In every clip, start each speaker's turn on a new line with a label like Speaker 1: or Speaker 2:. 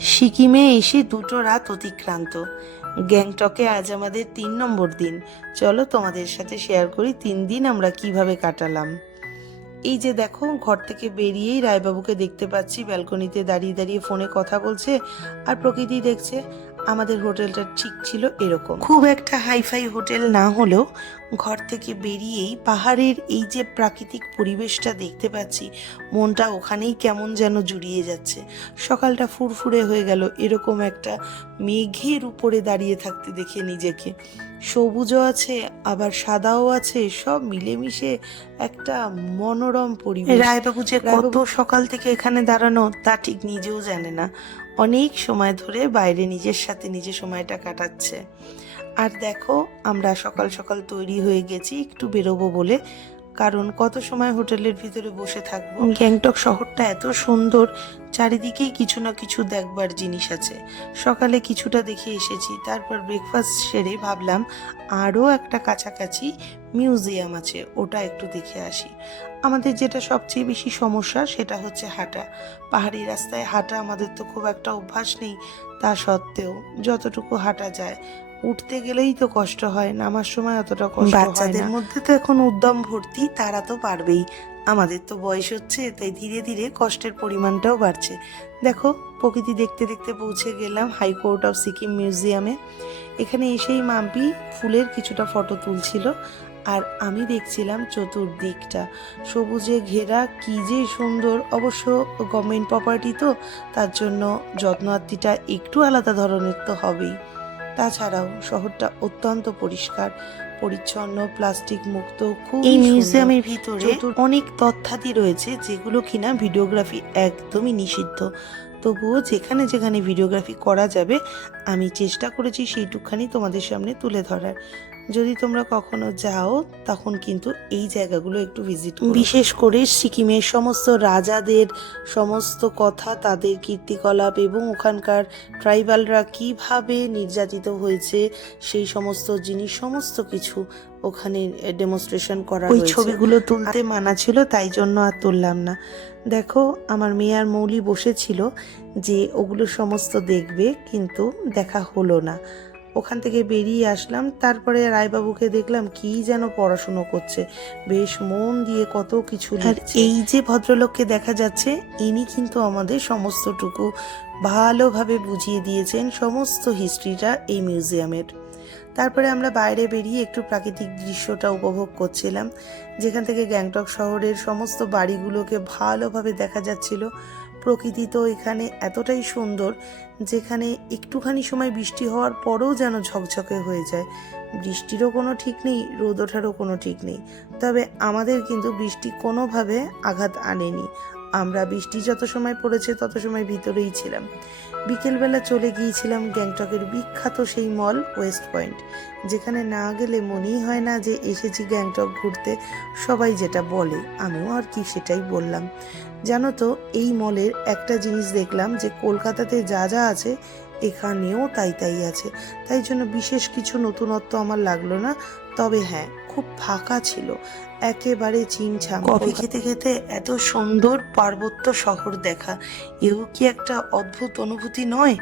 Speaker 1: সিকিমে এসে দুটো রাত অতিক্রান্ত। গ্যাংটকে আজ আমাদের তিন নম্বর দিন। চলো তোমাদের সাথে শেয়ার করি তিন দিন আমরা কীভাবে কাটালাম। এই যে দেখো, ঘর থেকে বেরিয়েই রায়বাবুকে দেখতে পাচ্ছি। ব্যালকনিতে দাঁড়িয়ে দাঁড়িয়ে ফোনে কথা বলছে আর প্রকৃতি দেখছে। আমাদের হোটেলটা ঠিক ছিল এরকম। খুব একটা হাইফাই হোটেল না হলেও ঘর থেকে বেরিয়েই পাহাড়ের এই যে প্রাকৃতিক পরিবেশটা দেখতে পাচ্ছি মনটা ওখানেই কেমন যেন জুড়িয়ে যাচ্ছে। সকালটা ফুরফুরে হয়ে গেল এরকম একটা মেঘের উপরে দাঁড়িয়ে থাকতে দেখে নিজেকে। সবুজও আছে আবার সাদাও আছে সব মিলেমিশে একটা মনোরম পরিবেশ। রায়বাবু যে কত সকাল থেকে এখানে দাঁড়ানো তা ঠিক নিজেও জানে না। অনেক সময় ধরে বাইরে নিজের সাথে নিজে সময়টা কাটাচ্ছে। আর দেখো, আমরা সকাল সকাল তৈরি হয়ে গেছি, একটু বেরোবো বলে কারণ কত সময় হোটেলের ভিতরে বসে থাকব? গ্যাংটক শহরটা এত সুন্দর চারিদিকেই কিছু না কিছু দেখবার জিনিস আছে। সকালে কিছুটা দেখে এসেছি তারপর ব্রেকফাস্ট সেরে ভাবলাম আরও একটা কাছাকাছি মিউজিয়াম আছে ওটা একটু দেখে আসি। আমাদের যেটা সবচেয়ে বেশি সমস্যা সেটা হচ্ছে হাঁটা। পাহাড়ি রাস্তায় হাঁটা আমাদের তো খুব একটা অভ্যাস নেই তা সত্ত্বেও যতটুকু হাঁটা যায় উঠতে গেলেই তো কষ্ট হয়, নামার সময় অতটা কষ্ট বাচ্চাদের মধ্যে তো এখন উদ্যম ভর্তি, তারা তো পারবেই। আমাদের তো বয়স হচ্ছে, তাই ধীরে ধীরে কষ্টের পরিমাণটাও বাড়ছে। দেখো, প্রকৃতি দেখতে দেখতে পৌঁছে গেলাম হাইকোর্ট অফ সিকিম মিউজিয়ামে এখানে এসেই মাম্পি ফুলের কিছুটা ফটো তুলছিল আর আমি দেখছিলাম চতুর্দিকটা। সবুজে ঘেরা, কি যে সুন্দর। অবশ্য গভর্নমেন্ট প্রপার্টি তো, তার জন্য যত্নার্থীটা একটু আলাদা ধরনের তো হবেই। তাছাড়াও শহরটা অত্যন্ত পরিষ্কার পরিচ্ছন্ন প্লাস্টিক মুক্ত খুব এই মিউজিয়ামের ভিতরে অনেক তথ্যাদি রয়েছে যেগুলো কিনা ভিডিওগ্রাফি একদমই নিষিদ্ধ। তবুও যেখানে যেখানে ভিডিওগ্রাফি করা যাবে আমি চেষ্টা করেছি সেইটুকখানি তোমাদের সামনে তুলে ধরার। যদি তোমরা কখনো যাও তখন কিন্তু এই জায়গাগুলো একটু ভিজিট বিশেষ করে সিকিমের সমস্ত রাজাদের সমস্ত কথা তাদের কীর্তিকলাপ এবং ওখানকার ট্রাইবালরা কীভাবে নির্যাতিত হয়েছে সেই সমস্ত জিনিস সমস্ত কিছু ওখানে ডেমনস্ট্রেশন করা ওই ছবিগুলো তুলতে মানা ছিল তাই জন্য আর তুললাম না। দেখো আমার মেয়ে আর মৌলি বসেছিল যে ওগুলো সমস্ত দেখবে কিন্তু দেখা হলো না। ওখান থেকে বেরিয়ে আসলাম। তারপরে রায়বাবুকে দেখলাম কি যেন পড়াশুনো করছে। বেশ মন দিয়ে কত কিছু আর এই যে ভদ্রলোককে দেখা যাচ্ছে ইনি কিন্তু আমাদের সমস্তটুকু ভালোভাবে বুঝিয়ে দিয়েছেন সমস্ত হিস্ট্রিটা এই মিউজিয়ামের। তারপরে আমরা বাইরে বেরিয়ে একটু প্রাকৃতিক দৃশ্যটা উপভোগ করছিলাম যেখান থেকে গ্যাংটক শহরের সমস্ত বাড়িগুলোকে ভালোভাবে দেখা যাচ্ছিল। প্রকৃতি তো এখানে এতটাই সুন্দর যেখানে একটুখানি সময় বৃষ্টি হওয়ার পরেও যেন ঝকঝকে হয়ে যায়। বৃষ্টিরও কোনো ঠিক নেই, রোদ ওঠারও কোনো ঠিক নেই। তবে আমাদের কিন্তু বৃষ্টি কোনোভাবে আঘাত আনেনি। আমরা বৃষ্টি যত সময় পড়েছে তত সময় ভিতরেই ছিলাম। বিকেলবেলা চলে গিয়েছিলাম গ্যাংটকের বিখ্যাত সেই মল, ওয়েস্ট পয়েন্ট। যেখানে না গেলে মনেই হয় না যে এসেছি গ্যাংটক ঘুরতে। সবাই যেটা বলে, আমিও আর কি সেটাই বললাম। জানো তো, এই মলের একটা জিনিস দেখলাম যে কলকাতাতে যা যা আছে, এখানেও তাই তাই আছে। তাই জন্য বিশেষ কিছু নতুনত্ব আমার লাগল না। তবে হ্যাঁ খুব ফাঁকা ছিল। একেবারে চিনছাম কফি খেতে খেতে এত সুন্দর পার্বত্য শহর দেখা। এও কি একটা অদ্ভুত অনুভূতি নয়?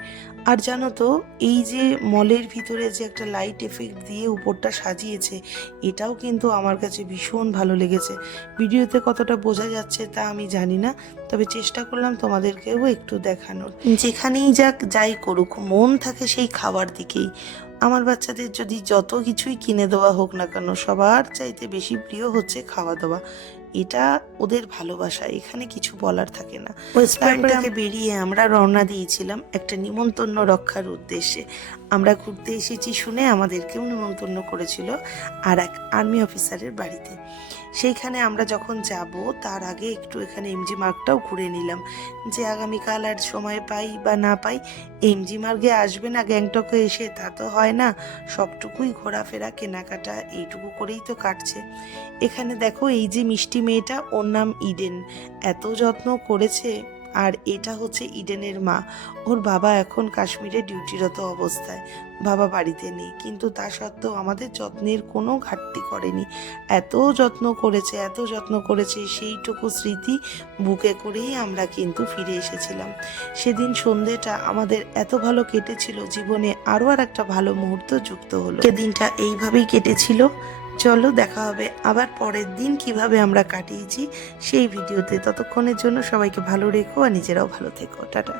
Speaker 1: আর জানো তো, এই যে মলের ভিতরে যে একটা লাইট এফেক্ট দিয়ে উপরটা সাজিয়েছে, এটাও কিন্তু আমার কাছে ভীষণ ভালো লেগেছে। ভিডিওতে কতটা বোঝা যাচ্ছে তা আমি জানি না, তবে চেষ্টা করলাম তোমাদেরকেও একটু দেখানোর। যেখানেই যাক, যাই করুক, মন থাকে সেই খাবার দিকেই। আমার বাচ্চাদের যদি যত কিছুই কিনে দেওয়া হোক না কেন, সবার চাইতে বেশি প্রিয় হচ্ছে খাওয়া দাওয়া। এটা ওদের ভালোবাসা এখানে কিছু বলার থাকে না। ওয়েস্ট পয়েন্ট থেকে বেরিয়ে আমরা রওনা দিয়েছিলাম একটা নিমন্ত্রণ রক্ষার উদ্দেশ্যে। আমরা ঘুরতে এসেছি শুনে আমাদেরকেও নিমন্ত্রণ করেছিল আর এক আর্মি অফিসারের বাড়িতে। সেইখানে আমরা যখন যাব তার আগে একটু এখানে এমজি মার্গটাও ঘুরে নিলাম যে আগামীকাল আর সময় পাই বা না পাই এমজি মার্গে আসবে না গ্যাংটকে এসে তা তো হয় না। সবটুকুই ঘোরাফেরা কেনাকাটা এইটুকু করেই তো কাটছে। এখানে দেখো এই যে মিষ্টি মেয়েটা, ওর নাম ইডেন। এত যত্ন করেছে, আর এটা হচ্ছে ইডেনের মা। ওর বাবা এখন কাশ্মীরে ডিউটিরত অবস্থায়। বাবা বাড়িতে নেই, কিন্তু তা সত্ত্বেও আমাদের যত্নের কোনো ঘাটতি করেনি। এত যত্ন করেছে, এত যত্ন করেছে, সেইটুকু স্মৃতি বুকে করেই আমরা কিন্তু ফিরে এসেছিলাম। সেদিন সন্ধেটা আমাদের এত ভালো কেটেছিল, জীবনে আরও আর একটা ভালো মুহূর্ত যুক্ত হলো। সেদিনটা এইভাবেই কেটেছিল চলো দেখা হবে আবার পরের দিন কীভাবে আমরা কাটিয়েছি সেই ভিডিওতে। ততক্ষণের জন্য সবাইকে ভালো রেখো আর নিজেরাও ভালো থেকো। টাটা।